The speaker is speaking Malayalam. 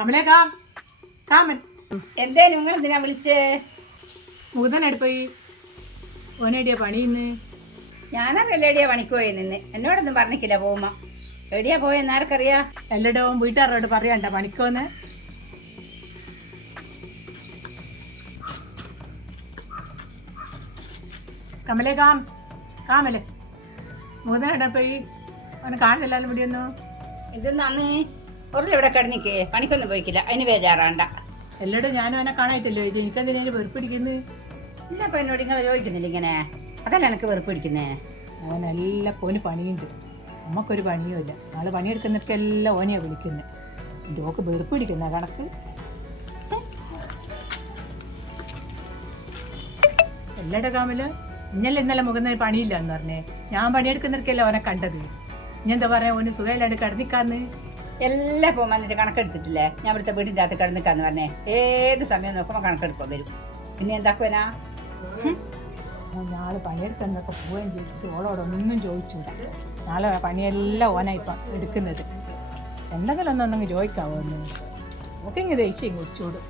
കമലേ കാമൻ എന്തേ നിങ്ങൾ എന്തിനാ വിളിച്ചേ? മുകുതനെടുപ്പോയി ഓനേടിയ പണിയിന്ന്. ഞാനറിയില്ല എടിയാ പണിക്ക് പോയി നിന്ന്. എന്നോടൊന്നും പറഞ്ഞിക്കില്ല പോകുമ്പോ. എടിയാ പോയെന്ന് ആർക്കറിയാ? എല്ലായിടവും വീട്ടുകാരോട് പറയണ്ട പണിക്കോന്ന്. കമലേ കാമല്ലേ മുകുതനെടുപ്പോയി അവനെ കാണുന്നില്ലാലും ഇവിടെയൊന്നും. എന്തെന്നാന്ന് ഒരിവിടെ കിടന്നിക്കേ, പണിക്കൊന്നും പോയിക്കില്ല, അതിന് ബേജാറാണ്ട. എല്ലായിടും ഞാനും അവനെ കാണായിട്ടല്ലോ ചോദിച്ചു. എനിക്കെന്തിനു വെറുപ്പിടിക്കുന്നു? ഇല്ല അപ്പൊ എന്നോട് നിങ്ങൾ ചോദിക്കുന്നില്ല ഇങ്ങനെ, അതല്ല എനിക്ക് വെറുപ്പിടിക്കുന്നേ. അവനെല്ലാം പോന് പണിയുണ്ട്, നമുക്കൊരു പണിയുമില്ല. നാളെ പണിയെടുക്കുന്നവർക്കെല്ലാം ഓനെയാണ് വിളിക്കുന്നത്. എൻ്റെ ഓക്ക് വെറുപ്പിടിക്കുന്ന കണക്ക്. എല്ലായുടെ കാമില് ഇന്നലെ മുഖന്ന പണിയില്ല എന്ന് പറഞ്ഞേ. ഞാൻ പണിയെടുക്കുന്നവർക്കല്ലേ ഓനെ കണ്ടത്. ഇനി എന്താ പറയാ, ഓന് സുഖമില്ലാണ്ട് കിടന്നിക്കാന്ന്. എല്ലാം പോകുമ്പോൾ വന്നിട്ട് കണക്കെടുത്തിട്ടില്ലേ? ഞാൻ ഇവിടുത്തെ വീടിൻ്റെ അകത്ത് കിടന്നിക്കാന്ന് പറഞ്ഞേ. ഏത് സമയം നോക്കുമ്പോൾ കണക്കെടുക്കാൻ വരും. പിന്നെ എന്താക്കുവനാ? നാളെ പണിയെടുക്കുന്നൊക്കെ പോവുകയും ചെയ്തിട്ട് ഓളോടൊന്നും ചോദിച്ചൂടാ. നാളെ പണിയെല്ലാം ഓനാ ഇപ്പം എടുക്കുന്നത്. എന്തെങ്കിലും ഒന്നൊന്നെങ്കിൽ ചോദിക്കാവോ ഒന്ന്? ഒക്കെ ഇങ്ങനെ ദേഷ്യം കുടിച്ചോടും.